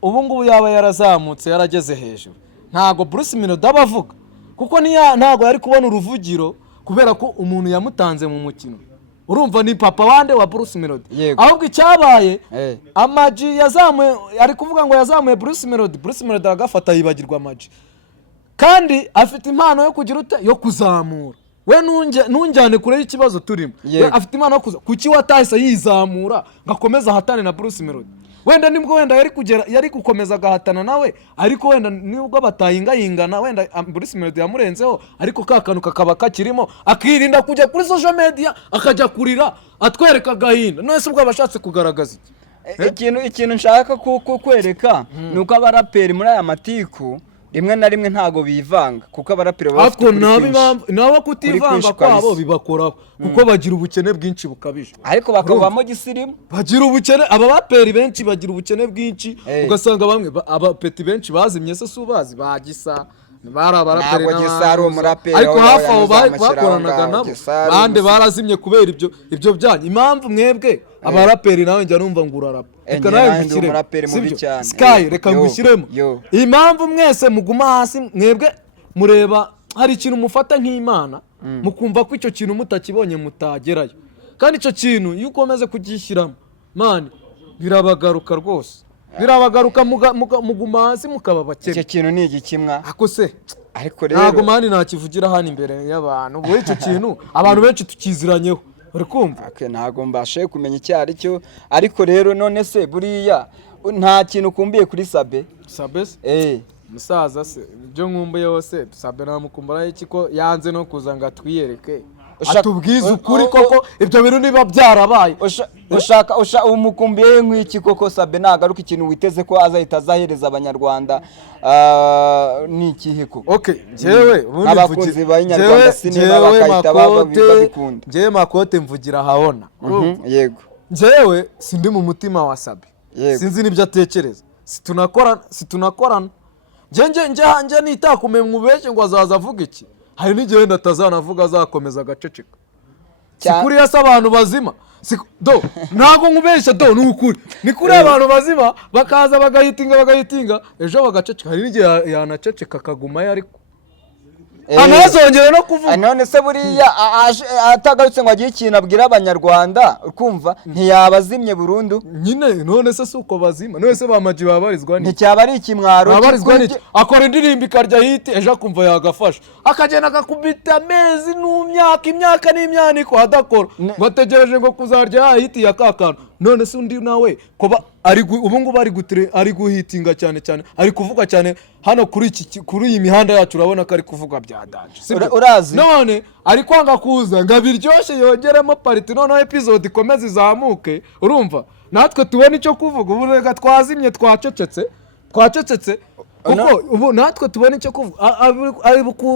ubu ngubu yaba yarazamutse yarageze hejuru ntago Bruce Melody abavuga kuko ntago yari kubona uruvugiro kubera ko umuntu yamutanze mu mukino urumva ni papa wande wa Bruce Melody. Yego. Ahubwo icyabaye Amaji yazamuye ari kuvuga ngo yazamuye Bruce Melody aragafata yibagirwa Amaji, kandi afite impano yo kugira yo kuzamura. We ntunjyane kure y'ikibazo turimo. Afite impano yo kuki watahise yizamura ngakomeza ahatane na Bruce Melody. Wenda nibwo wenda yari gukomeza gahatana nawe, ariko wenda nibwo batayingayingana, wenda Bruce Melody yamurenzeho, ariko kakanu kakaba kakirimo, akirinda kujya kuri social media akajya kurira atwereka gahinda. None se ubwo abashatse kugaragaza ikintu nshaka kukwereka nuko abaraperi muri aya matiku rimwe na rimwe ntago bivanga, kuko abaraperi bafite nabo kutivanga kwabo bibakoraho, kuko bagira ubukene bwinshi bukabije, ariko bakabamo gisirimu. Bagira ubukene, aba baperi benshi bagira ubukene bwinshi, ugasanga bamwe abapeti benshi bazimye se subazi bagisa barabaraperi n'abandi, ariko hafi aho bakoranaga nabo bande barazimye kubera ibyo byanyu. Impamvu mwebwe abaraperi nawe njya numva ngo urarapa, reka nawe ngushyiremo Sky, reka ngushyiremo. Impamvu mwese muguma hasi, mwebwe mureba hari ikintu mufata nk'Imana, mukumva ko icyo kintu mutakibonye mutagerayo, kandi icyo kintu iyo ukomeze kugishyiramo mani birabagaruka rwose, birabagaruka muguma hasi mukaba bakene. Icyo kintu ni igikimwa ako se, ariko rero ntago mani nakivugira hano imbere y'abantu. Wowe icyo kintu abantu benshi tukiziranyeho, uri kumva? Ntago mbashe kumenya icyo ari cyo, ariko rero none se buriya nta kintu kumbiye kuri Sabe se? Musaza se ibyo nkumbuye hose Sabe namukumbura iki ko yanze no kuza ngo atwiyereke atubwize ukuri koko ibyo bintu niba byarabaye. Ushaka umukumbiye nk'iki koko Sabe nagaruka ikintu witeze ko azahita azahereza abanyarwanda ni ikihe koko? Okay, jewe ubundi abakunzi b'Inyarwanda sinema bakahita babikunda. Jewe Makote mvugira habona. Yego. Jewe sindi mu mutima wa Sabe, sinzi nibyo atekereza, situnakorana nje nitakume mwubeshye ngo azaza avuga iki. Hari n'igihe ndatazanavuga azakomeza agaceceka. Sikuri yasa abantu bazima. Ntago nkubeshya n'ukuri. Ni kuri abantu bazima bakaza bagahitinga ejo bagaceceka. Hari n'igihe yanaceceka akaguma ariko anazongera no kuvuga. None se buriya atagarutse ngo agiye ikintu abwira abanyarwanda ukumva ntiyabazimye burundu nyine. None se suko bazima, none se bamaji babarizwa ni nticyaba ari ikimwaro akora indirimbo ikarya hiti ejo akumva yagafasha akagenda akakubita amezi imyaka n'imyaniko adakora ngo ategereje ngo kuzarya hiti ya kakano. None se undi nawe kuba ubu ngubu ari guhitinga cyane ari kuvuga cyane hano kuri iyi mihanda yacu, urabona ko ari kuvuga bya danje. Urazi none ari kwanga kuza ngo abiryoshye yongeremo pariti, noneho episode ikomeze izamuke, urumva natwe tubone icyo kuvuga. Ubu rega twazimye twacecetse kuko ubu natwe tubone icyo kuvuga.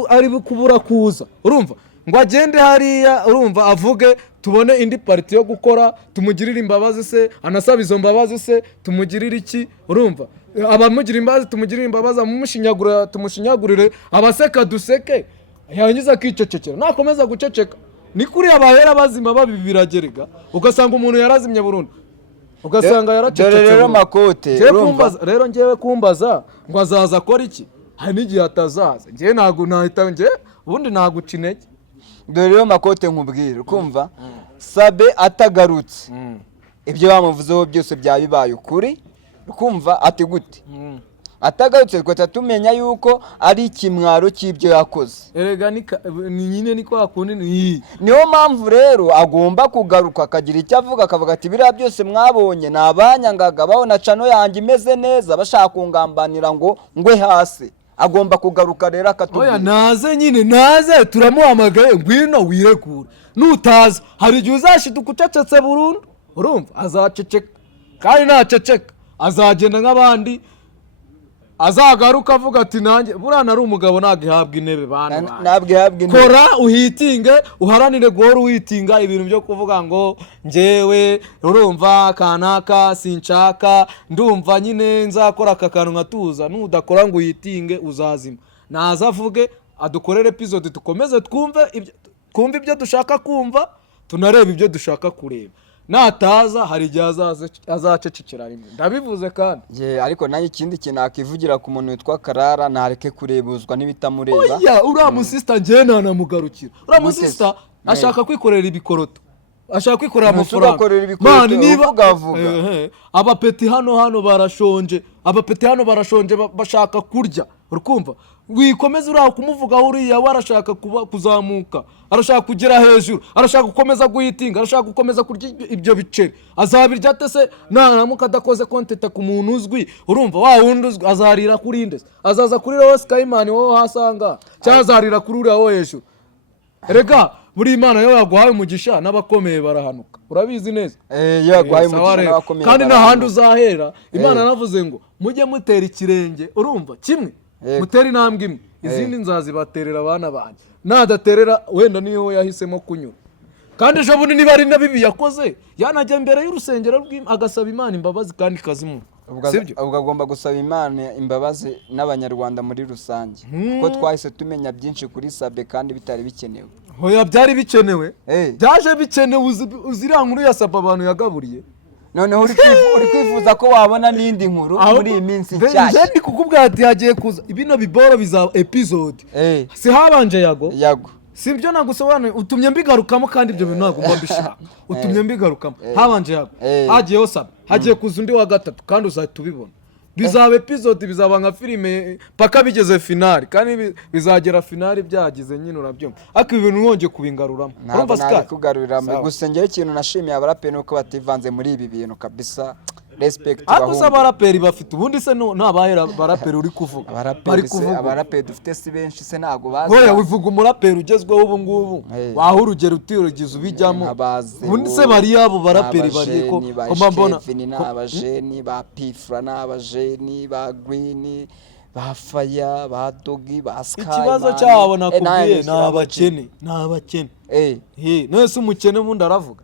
Ari kubura kuza, urumva ngo agende hariya, urumva avuge tubone indi pariti yo gukora, tumugirire imbabazi se, anasaba izo mbabazi se tumugirire iki, urumva abamugira imbabazi tumugirire imbabazi, amumushinyagurira tumushinyagurire, abaseka duseke, yangiza akicecekera. Nakomeza guceceka ni kuri abahera bazima babibiragerega, ugasanga umuntu yarazimye burundu, ugasanga yaracecetse. Rero Makote rero ngewe kumbaza ngo azaza akora iki, hari n'igihe atazaza. Ngewe ntago nahita ubundi naguca intege. Dore rero Makote nkubwira ukumva Sabe atagarutse ibyo bamuvuzeho byose byabibaye ukuri, ukumva ati gute atagarutse twata tumenya yuko ari ikimwaro cy'ibyo yakoze. Erega ni nyine ni kwa kundi niyo mpamvu rero agomba kugaruka akagira icyo avuga, akavuga ati biriya byose mwabonye nabanyangaga babona cano yanjye imeze neza bashaka kungambanira ngo ngwe hasi. Agomba kugaruka rero akatubwira. Oya naze turamuhamagaye ngwino wiregura. Nutaza hari igihe uzashiduka ucecetse burundu, urumva azaceceka, kandi naceceka azagenda nk'abandi, azagaruka avuga ati nanjye burana ari umugabo nagihabwa intebe bana kora uhitinge, uharanire guhora uhitinga ibintu byo kuvuga ngo njewe urumva kanaka sinshaka ndumva nyine nzakora aka kantu nkatuza. Nudakora ngo uhitinge uzazima. Naza avuge adukorere episode tukomeze twumve ibyo dushaka kumva, tunareba ibyo dushaka kureba. Nataza hari igihe azacecekera rimwe, ndabivuze kandi. Ariko nanjye ikindi kintu akivugira ku muntu witwa Karara ntareke kurebuzwa n'ibitamureba. Oya uriya musista njye nanamugarukira. Uriya musista ashaka kwikorera ibikoroto, ashaka kwikorera Ntusi amafaranga ugakorera ibikoresho, mani niba uvuga. abapeti hano barashonje, abapeti hano barashonje bashaka kurya, urikumva wikomeza uraho kumuvugaho uriya warashaka kuzamuka, arashaka kugera hejuru, arashaka gukomeza guhitinga, arashaka gukomeza kurya ibyo biceri, azabirya ate se naramuka adakoze kontenta ku muntu uzwi, urumva wa wundi uzwi azarira kuri nde, azaza kuri Roho Skyman wowe hasanga cyangwa azarira kuri uriya wo hejuru. Rega buri Imana yo yaguhaye umugisha n'abakomeye barahanuka, urabizi neza yaguhaye umugisha n'abakomeye kandi n'ahandi uzahera. Imana yaravuze ngo mujye mutera ikirenge, urumva kimwe mutera intambwe imwe, izindi nzazibaterera abana banjye, nadaterera wenda niyo yahisemo kunyura. Kandi ejo bundi niba ari na bibi yakoze yanajya imbere y'urusengero agasaba Imana imbabazi kandi kazimu. ubwo agomba gusaba Imana imbabazi n'abanyarwanda muri rusange, kuko twahise tumenya byinshi kuri Sabe kandi bitari bikenewe. Hoya byari bikenewe, byaje bikenewe. Uziriya nkuru ya Sabe abantu yagaburiye, noneho uri kwifuza ko wabona n'indi nkuru muri iyi minsi nshyashya. Ndi kukubwira ati hagiye kuza ibino biboro bizaba episode, si habanje yago sibyo nagusobanuye, utumye mbigarukamo kandi ibyo bintu ntabwo mba mbishaka, utumye mbigarukamo. Habanje yago, hagiyeho Sabe, hagiye kuza undi wa gatatu kandi uzahita ubibona. Bizaba episode, bizaba nka filime paka bigeze finali, kandi bizagera finali byagize nyine urabyumva. Ariko ibintu mwongeye kubingaruramo, urumva Sky kugarurira. Gusa njye ikintu nashimiye abaraperi nuko bativanze muri ibi bintu kabisa. Respect bahungu. Ako abaraperi bafite ubundi se ntabahera baraperi uri kuvuga. Abaraperi dufite si benshi se ntago bazi. Hoya wivuga umuraperi ugezweho ubu ngubu, waho urugero utirugize ubijyamo. Ubundi se bari yabo baraperi bari ko mbona n'abajeni ba Pifra n'abajeni ba Green ba Faya ba Dogi ba Sky. Ikibazo cyabo nakubwiye n'abakene. Nese umukene bundi aravuga.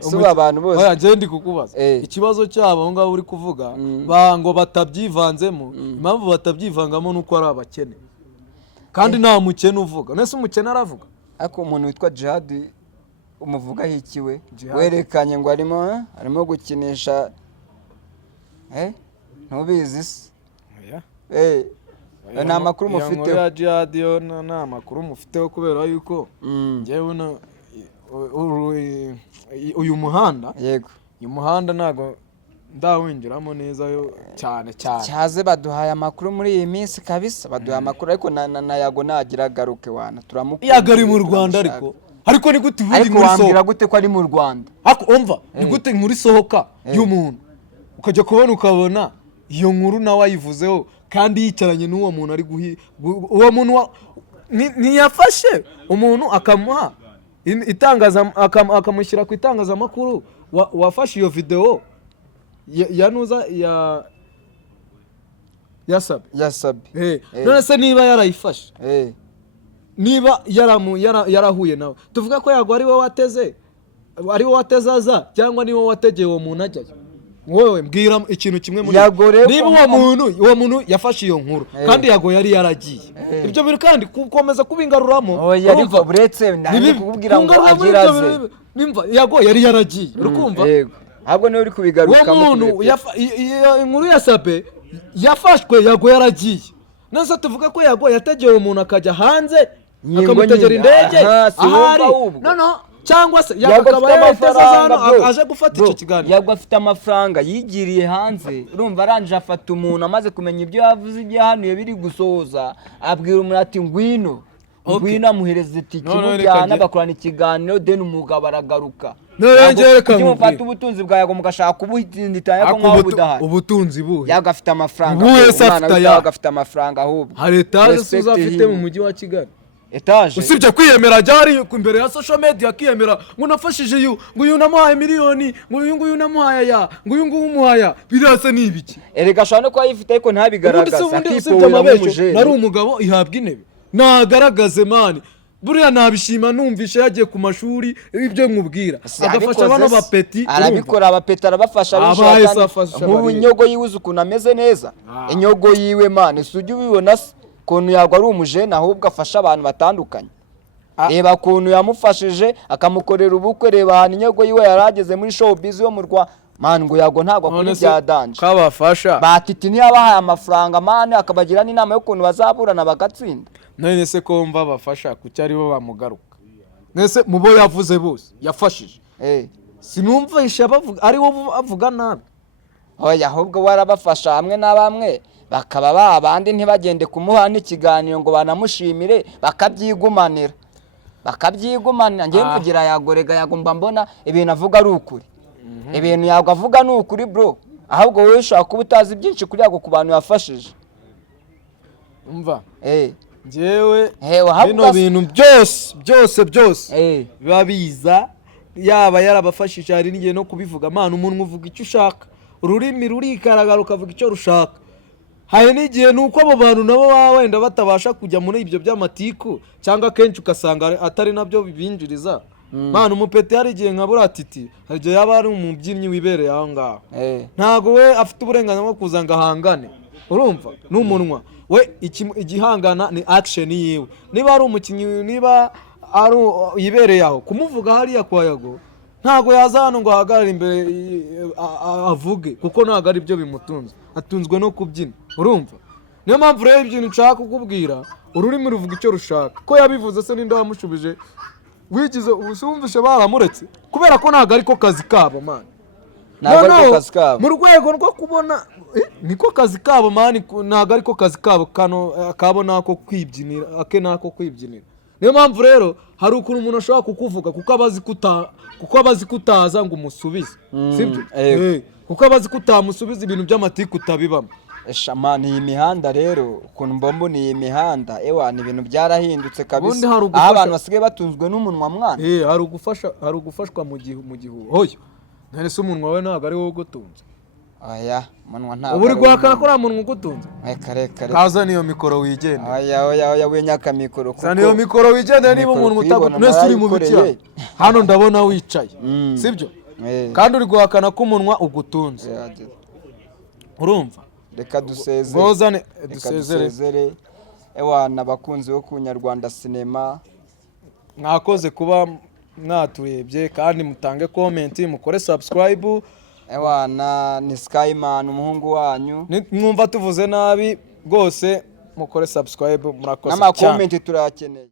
Suba abantu bose oya je ndi kukubaza ikibazo cyabo aho ngaho uri kuvuga ngo batabyivanzemo, impamvu batabyivangamo nuko ari abakene kandi nta mukene uvuga. Nese umukene aravuga. Ako umuntu witwa Jihad umuvuga hikiwe werekanye ngo arimo gukinisha ntubizi se nta makuru mufiteho ya Jihad yo nta makuru mufiteho kubera yuko njyewe uyu muhanda uyu muhanda ntago ndawinjiramo neza yo cyane cyaze baduhaye amakuru muri iyi minsi kabisa, baduhaye amakuru ariko na yago nagira garuke wana turamukunda. Yagari mu Rwanda ariko ni gute uvuga muri wambwira gute ko ari mu Rwanda? Ako umva ni gute muri sohoka y'umuntu ukajya ukabona iyo nkuru nawe ayivuzeho kandi yicaranye n'uwo muntu ari uwo muntu ntiyafashe umuntu akamuha akamushyira ku itangazamakuru wafashe iyo video yanuza ya Sabe. None se niba yarayifashe, niba yarahuye nawe, tuvuga ko yago ari wowe watezaza cyangwa ni wowe wategeye uwo muntu ajyayo? Wowe mbwira ikintu kimwe muri niba uwo muntu yafashe iyo nkuru kandi yago yari yaragiye, ibyo biri kandi gukomeza kubingaruramo. Urumva buretse ndani kukubwira ngo agiraze nimva yago yari yaragiye, urukumva ahubwo niwe uri kubigarukamo. Umuntu inkuru ya Sabe yafashwe yago yaragiye, nese tuvuga ko yago yategeye umuntu akajya hanze akamutegera indege ahari no cyangwa se yakaba yaratezazano aje gufata icyo kiganiro. Yagwa afite amafaranga yigiriye hanze, urumva aranje afata umuntu amaze kumenya ibyo yavuze ibyo hanuye biri gusoza, abwira umuntu ati ngwino amuhereza itiki mujyana bakorana ikiganiro then umugabo aragaruka. Mufata ubutunzi bwa Yago mugashaka kubuhinditanya ko nkaho budahari. Ubutunzi buhe? Yago afite amafaranga. Yago afite amafaranga ahubwo. Hari etaje suza afite mu mujyi wa Kigali. Etaje usibye kwiyemera ryari imbere ya social media akiyemera ngo nafashije uyu namuhaye miliyoni, ngo uyu namuhaye ngo uyu umuhaya, birasa nibiki? Erega shano ko ayifite ariko ntabigaragaza. Nari umugabo ihabwa intebe nagaragaze mani buriya nabishima numvisha yagiye ku mashuri ibyo nkubwira agafasha abana bapeti, arabikora abapeti arabafasha abashaka mu nyogo yiwuze ukuntu ameze neza. Inyogo yiwe mani sujye ubibona kuntu Yago ari umujene ahubwo afasha abantu batandukanye. Reba kuntu yamufashije akamukorera ubukwe, reba hano inyogo yiwe yarageze muri showbiz yo mu Rwanda mani ngo Yago ntabwo akuri byadanje kabafasha batiti ntiyabahaye amafaranga mani akabagira n'inama yo kuntu bazaburana bagatsinda. None se ko mva bafasha kuki ari bo bamugaruka mwese mubo yavuze bose yafashije eh sinumvisha bavuga ari wo avuga nabi. oya ahubwo warabafasha hamwe na bamwe bakaba babandi ntibagende kumuha n'ikiganiro ngo banamushimire bakabyigumanira ngiye mvugira yagorega yagomba mbona ibintu avuga ari ukuri. Ibintu yagavuga ni ukuri bro, ahubwo wowe ushaka kuba utazi byinshi kuri yago ku bantu yafashije. Umva njyewe bino bintu byose biba biza yaba yarabafashije hari n'igihe no kubivuga mana umuntu uvuga icyo ushaka ururimi rurikaragara ukavuga icyo rushaka. Hari n'igihe nuko abo bantu nabo baba wenda batabasha kujya muri ibyo by'amatiku cyangwa kenshi ukasanga atari nabyo bibinjiriza. Mana umupete hari igihe nka buratiti hari igihe yaba ari umubyinnyi wibereye aho ngaho ntago we afite uburenganzira bwo kuza ngo ahangane, urumva n'umunwa we igihangana ni action yiwe. Niba ari umukinnyi niba ari yibereye aho kumuvuga hariya kwa Yago ntago yaza hano ngo ahagarare imbere avuge kuko ntago ari byo bimutunze, atunzwe no kubyina, urumva. Niyo mpamvu rero ibintu nshaka kukubwira ururimi ruvuga icyo rushaka. Ko yabivuze se ninde wamushubije wigize ubusumvishe baramuretse kubera ko ntago ariko kazi kabo man. Mu rwego rwo kubona niko kazi kabo man, ntago ariko kazi kabo kabo nako kwibyinira nako kwibyinira. Niyo mpamvu rero hari ukuntu umuntu ashobora kukuvuga kuko abazi kutaza ngo umusubize, sibyo? Kuko abazi kutamusubiza ibintu by'amatiku utabibamo. Shamani iyi mihanda rero ukuntu mbona iyi mihanda ni ibintu byarahindutse kabisa. Aho abantu basigaye batunzwe n'umunwa mwana. Hari ugufashwa mu gihugu. Hoyo ntarese umunwa we ntago ari wowe ugutunze. Oya munwa ntago. Uburi guhakana ko munwa ugutunze. Kare. Kaza niyo mikoro wigende. Oya wenyaka mikoro kuko. Niyo mikoro wigende niba umuntu utagutunze nese uri mu bikira. Hano ndabona wicaye. Sibyo? Kandi uri guhakana ko umunwa ugutunze. Urumva? Reka dusezere n'abakunzi bo ku Nyarwanda Cinema, mwakoze kuba mwaturebye kandi mutange comment mukore subscribe. Ni Skyman umuhungu wanyu, mwumva tuvuze nabi rwose mukore subscribe murakoze cyane n'ama comment turakeneye.